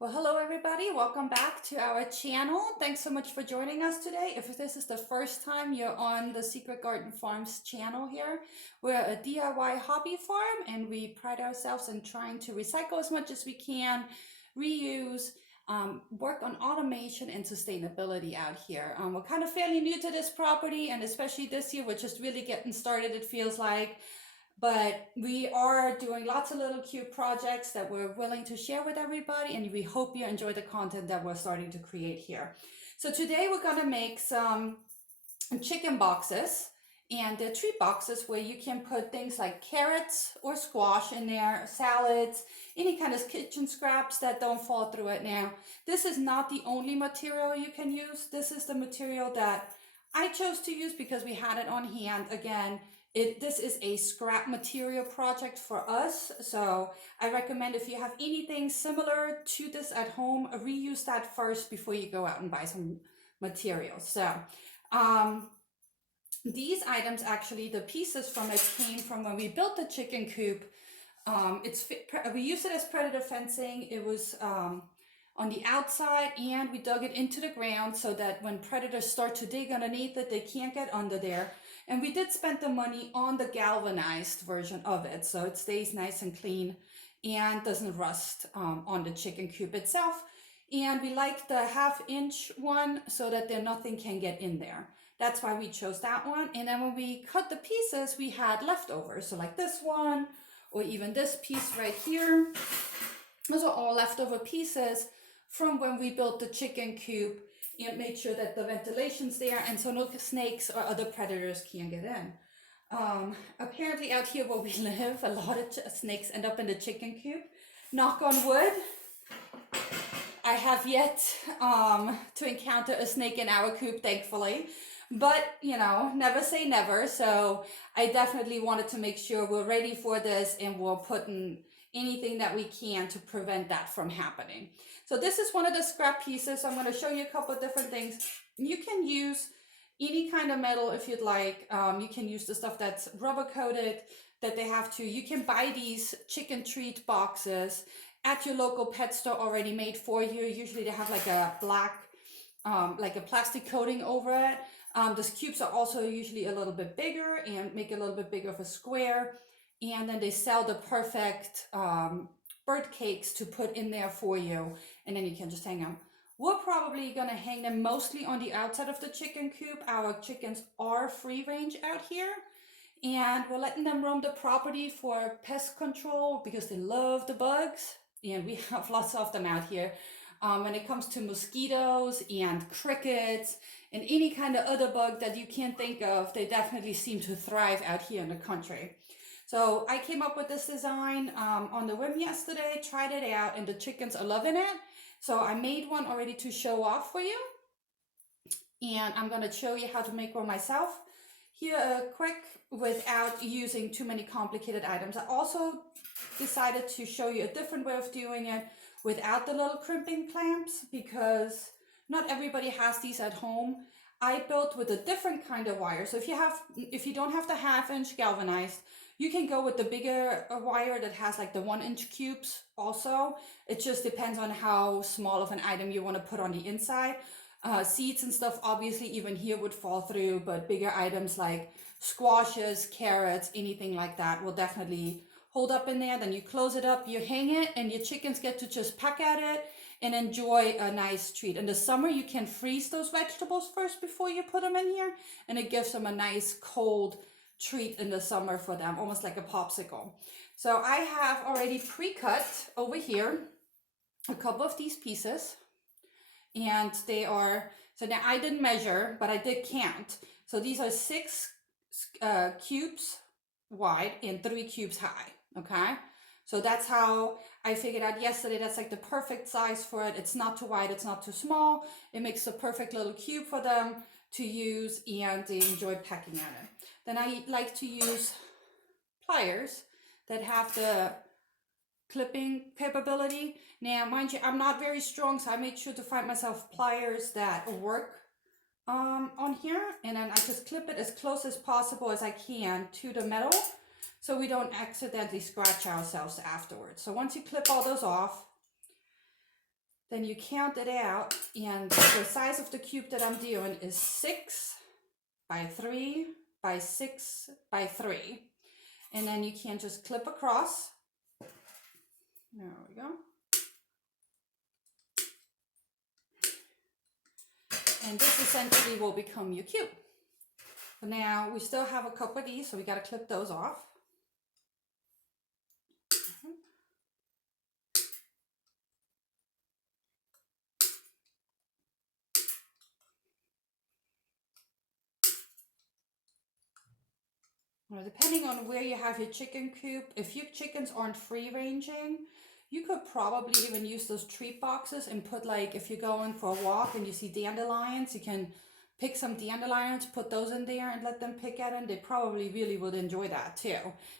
Well, hello everybody. Welcome back to our channel. Thanks so much for joining us today. If this is the first time you're on the Secret Garden Farms channel here, we're a DIY hobby farm and we pride ourselves in trying to recycle as much as we can, reuse, work on automation and sustainability out here. We're kind of fairly new to this property, and especially this year, we're just really getting started, it feels like. But we are doing lots of little cute projects that we're willing to share with everybody, and we hope you enjoy the content that we're starting to create here. So today we're going to make some chicken boxes, and they're treat boxes where you can put things like carrots or squash in there, salads, any kind of kitchen scraps that don't fall through it. Now, this is not the only material you can use. This is the material that I chose to use because we had it on hand. Again, this is a scrap material project for us, so I recommend if you have anything similar to this at home, reuse that first before you go out and buy some materials. So these items, actually, the pieces from it came from when we built the chicken coop. We used it as predator fencing. It was on the outside, and we dug it into the ground so that when predators start to dig underneath it, they can't get under there. And we did spend the money on the galvanized version of it, so it stays nice and clean and doesn't rust on the chicken coop itself. And we like the 1/2 inch one so that there nothing can get in there. That's why we chose that one. And then when we cut the pieces, we had leftovers. So like this one, or even this piece right here. Those are all leftover pieces from when we built the chicken coop and made sure that the ventilation's there and so no snakes or other predators can get in. Apparently out here where we live, a lot of snakes end up in the chicken coop. Knock on wood. I have yet to encounter a snake in our coop, thankfully. But, you know, never say never. So I definitely wanted to make sure we're ready for this and we're putting anything that we can to prevent that from happening. So this is one of the scrap pieces. I'm going to show you a couple of different things. You can use any kind of metal if you'd like. You can use the stuff that's rubber coated that they have to. You can buy these chicken treat boxes at your local pet store already made for you. Usually they have like a black, like a plastic coating over it. The cubes are also usually a little bit bigger and make a little bit bigger of a square. And then they sell the perfect bird cakes to put in there for you. And then you can just hang them. We're probably going to hang them mostly on the outside of the chicken coop. Our chickens are free range out here. And we're letting them roam the property for pest control because they love the bugs. And we have lots of them out here. When it comes to mosquitoes and crickets and any kind of other bug that you can't think of, they definitely seem to thrive out here in the country. So I came up with this design on the whim yesterday, tried it out, and the chickens are loving it. So I made one already to show off for you. And I'm going to show you how to make one myself. Here, quick, without using too many complicated items. I also decided to show you a different way of doing it without the little crimping clamps because not everybody has these at home. I built with a different kind of wire. So if you don't have the 1/2 inch galvanized, you can go with the bigger wire that has like the 1-inch cubes also. It just depends on how small of an item you want to put on the inside. Seeds and stuff, obviously even here would fall through, but bigger items like squashes, carrots, anything like that will definitely hold up in there. Then you close it up, you hang it, and your chickens get to just peck at it and enjoy a nice treat. In the summer, you can freeze those vegetables first before you put them in here, and it gives them a nice cold treat in the summer for them, almost like a popsicle. So I have already pre-cut over here a couple of these pieces, and they are, so now I didn't measure, but I did count. So these are 6 cubes wide and 3 cubes high, okay? So that's how I figured out yesterday. That's like the perfect size for it. It's not too wide, it's not too small. It makes a perfect little cube for them to use, and they enjoy pecking at it. Then I like to use pliers that have the clipping capability. Now, mind you, I'm not very strong, so I made sure to find myself pliers that work on here. And then I just clip it as close as possible as I can to the metal so we don't accidentally scratch ourselves afterwards. So once you clip all those off, then you count it out, and the size of the cube that I'm doing is 6 by 3 by 6 by 3. And then you can just clip across. There we go. And this essentially will become your cube. So now we still have a couple of these, so we got to clip those off. Now, depending on where you have your chicken coop, if your chickens aren't free ranging, you could probably even use those treat boxes and put, like, if you're going for a walk and you see dandelions, you can pick some dandelions, put those in there and let them pick at them. They probably really would enjoy that too,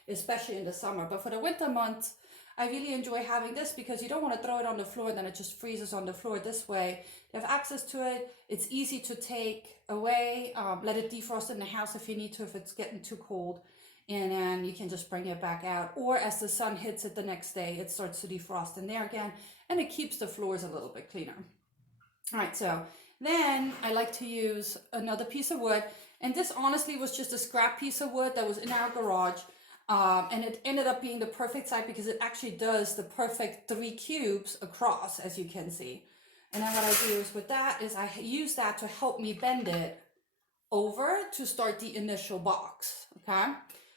especially in the summer. But for the winter months, I really enjoy having this because you don't want to throw it on the floor, then it just freezes on the floor. This way, you have access to it. It's easy to take away, let it defrost in the house if you need to, if it's getting too cold. And then you can just bring it back out. Or as the sun hits it the next day, it starts to defrost in there again. And it keeps the floors a little bit cleaner. All right, so then I like to use another piece of wood. And this honestly was just a scrap piece of wood that was in our garage. And it ended up being the perfect size because it actually does the perfect 3 cubes across, as you can see. And then what I do is with that is I use that to help me bend it over to start the initial box, okay?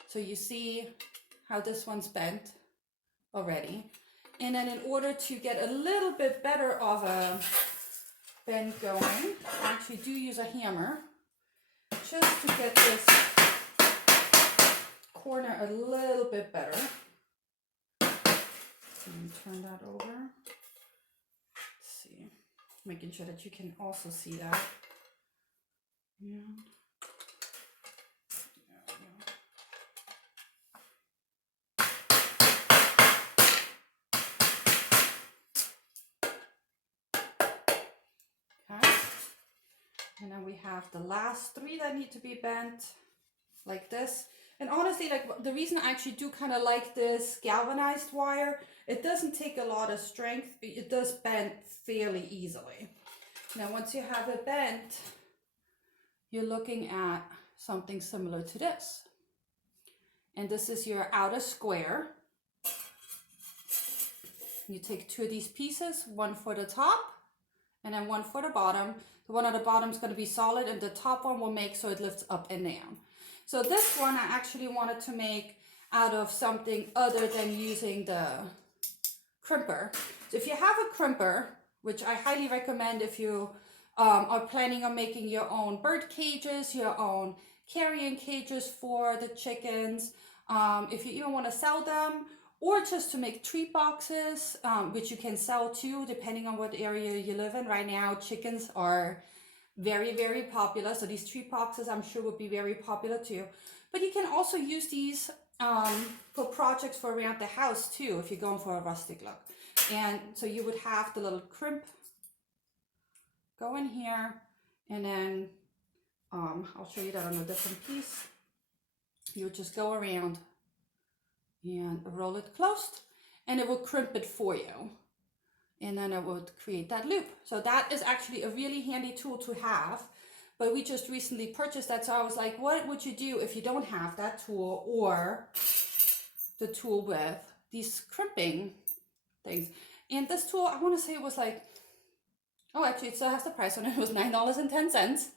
So you see how this one's bent already. And then in order to get a little bit better of a bend going, I actually do use a hammer just to get this corner a little bit better. And turn that over. Let's see, making sure that you can also see that. Yeah. And then we have the last 3 that need to be bent like this. And honestly, like, the reason I actually do kind of like this galvanized wire, it doesn't take a lot of strength, but it does bend fairly easily. Now, once you have it bent, you're looking at something similar to this. And this is your outer square. You take 2 of these pieces, one for the top and then one for the bottom. The one at the bottom is going to be solid and the top one will make so it lifts up and down. So this one I actually wanted to make out of something other than using the crimper. So if you have a crimper, which I highly recommend if you are planning on making your own bird cages, your own carrying cages for the chickens, if you even want to sell them, or just to make treat boxes, which you can sell too, depending on what area you live in. Right now, chickens are very, very popular. So these treat boxes, I'm sure, would be very popular too. But you can also use these for projects for around the house too, if you're going for a rustic look. And so you would have the little crimp go in here, and then I'll show you that on a different piece. You would just go around and roll it closed, and it will crimp it for you, and then it would create that loop. So that is actually a really handy tool to have, but we just recently purchased that. So I was like, what would you do if you don't have that tool or the tool with these crimping things? And this tool, I want to say it was like, oh, actually it still has the price on it. It was $9.10.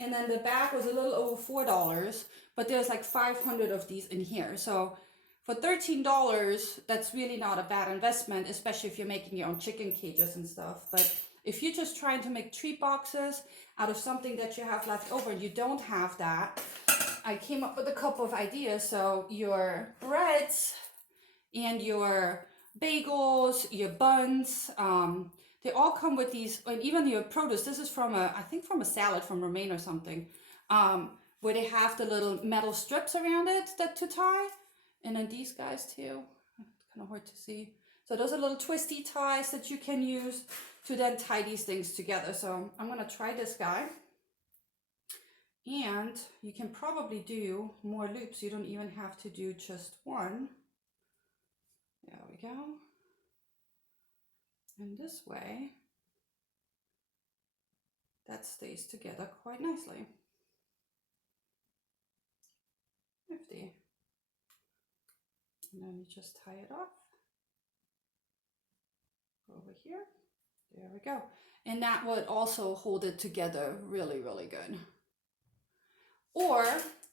And then the bag was a little over $4, but there's like 500 of these in here. So for $13, that's really not a bad investment, especially if you're making your own chicken cages and stuff. But if you're just trying to make treat boxes out of something that you have left over and you don't have that, I came up with a couple of ideas. So your breads and your bagels, your buns, they all come with these, and even your produce. This is from I think from a salad from Romaine or something, where they have the little metal strips around it that to tie. And then these guys too, kind of hard to see. So those are little twisty ties that you can use to then tie these things together. So I'm gonna try this guy. And you can probably do more loops. You don't even have to do just one. There we go. And this way, that stays together quite nicely. Nifty. And then you just tie it off. Over here. There we go. And that would also hold it together really, really good. Or,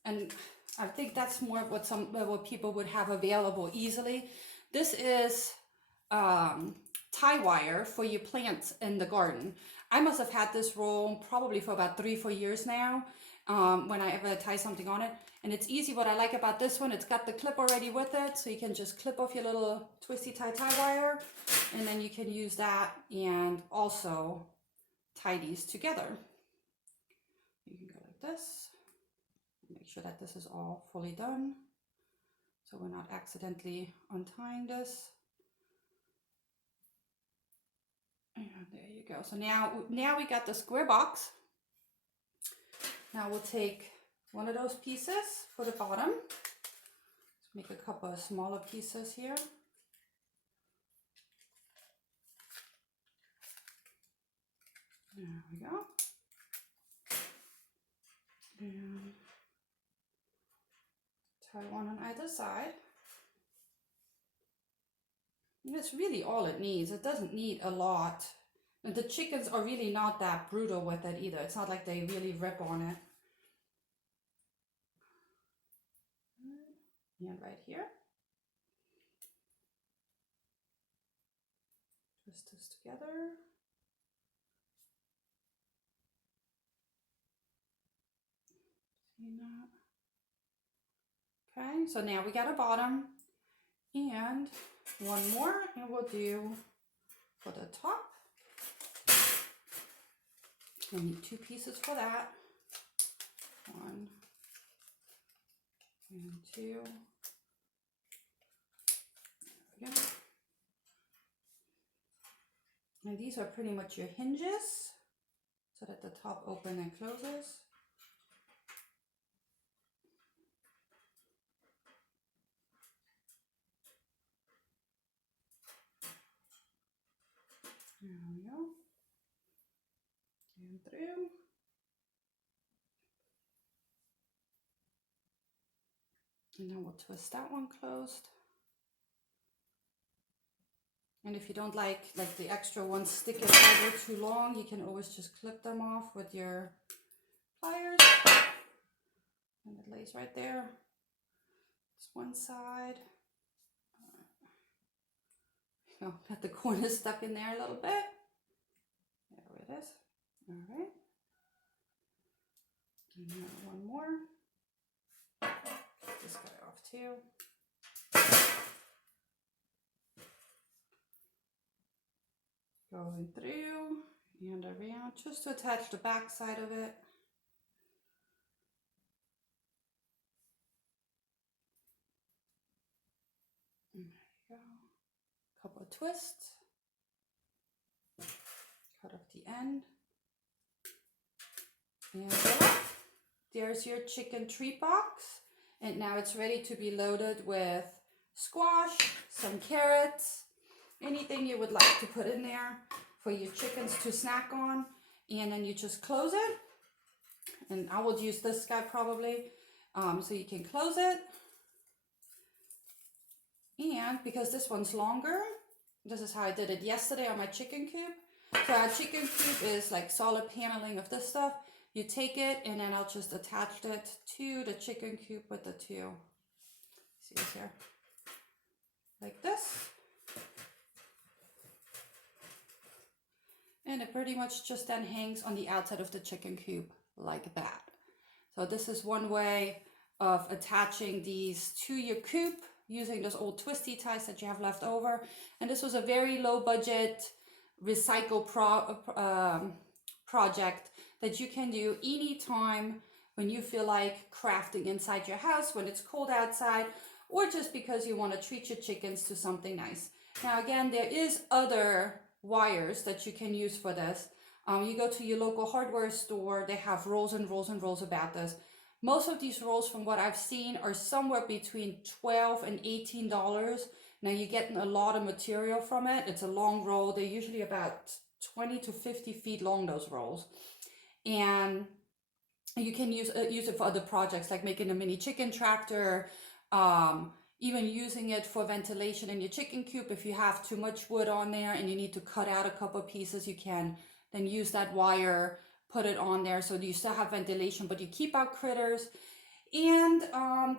and I think that's more of what people would have available easily. This is tie wire for your plants in the garden. I must have had this roll probably for about 3-4 years now, when I ever tie something on it. And it's easy. What I like about this one, it's got the clip already with it, so you can just clip off your little twisty tie wire, and then you can use that and also tie these together. You can go like this. Make sure that this is all fully done, so we're not accidentally untying this. And there you go. So now we got the square box. Now we'll take one of those pieces for the bottom. Let's make a couple of smaller pieces here. There we go. And tie one on either side. And that's really all it needs. It doesn't need a lot. And the chickens are really not that brutal with it either. It's not like they really rip on it. And right here. Twist this together. See that? Okay, so now we got a bottom. And one more, and we'll do for the top. We need 2 pieces for that. 1 and 2. There we go. And these are pretty much your hinges, so that the top opens and closes. There we go. And through. And then we'll twist that one closed. And if you don't like the extra ones sticking over too long, you can always just clip them off with your pliers. And it lays right there. It's one side. Oh, got the corner stuck in there a little bit. There it is. All right. And then one more. Get this guy off too. Going through and around just to attach the back side of it. And there you go. Couple of twists. Cut off the end. And voila. There's your chicken treat box. And now it's ready to be loaded with squash, some carrots, anything you would like to put in there for your chickens to snack on. And then you just close it. And I would use this guy probably. So you can close it. And because this one's longer, this is how I did it yesterday on my chicken coop. So our chicken coop is like solid paneling of this stuff. You take it and then I'll just attach it to the chicken coop with the 2. See this here? Like this. And it pretty much just then hangs on the outside of the chicken coop like that. So this is one way of attaching these to your coop using those old twisty ties that you have left over. And this was a very low budget recycle project that you can do anytime when you feel like crafting inside your house, when it's cold outside, or just because you want to treat your chickens to something nice. Now again, there is other wires that you can use for this. You go to your local hardware store, they have rolls and rolls and rolls about this. Most of these rolls, from what I've seen, are somewhere between $12 and $18. Now you're getting a lot of material from it. It's a long roll. They're usually about 20 to 50 feet long, those rolls. and you can use it for other projects like making a mini chicken tractor, um, even using it for ventilation in your chicken coop. If you have too much wood on there and you need to cut out a couple pieces, you can then use that wire, put it on there so you still have ventilation, but you keep out critters. And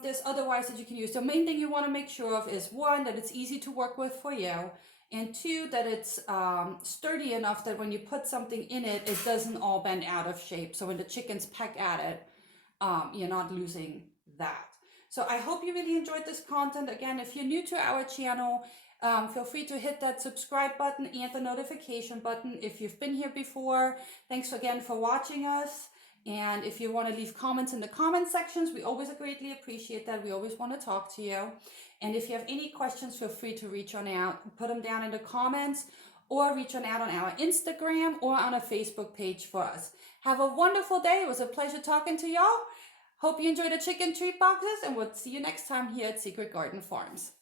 there's other wires that you can use. The main thing you want to make sure of is one, that it's easy to work with for you, and two, that it's sturdy enough that when you put something in it, it doesn't all bend out of shape. So when the chickens peck at it, you're not losing that. So I hope you really enjoyed this content. Again, if you're new to our channel, feel free to hit that subscribe button and the notification button. If you've been here before, thanks again for watching us. And if you want to leave comments in the comment sections, we always greatly appreciate that. We always want to talk to you. And if you have any questions, feel free to reach on out, put them down in the comments, or reach on out on our Instagram or on a Facebook page for us. Have a wonderful day. It was a pleasure talking to y'all. Hope you enjoyed the chicken treat boxes, and we'll see you next time here at Secret Garden Farms.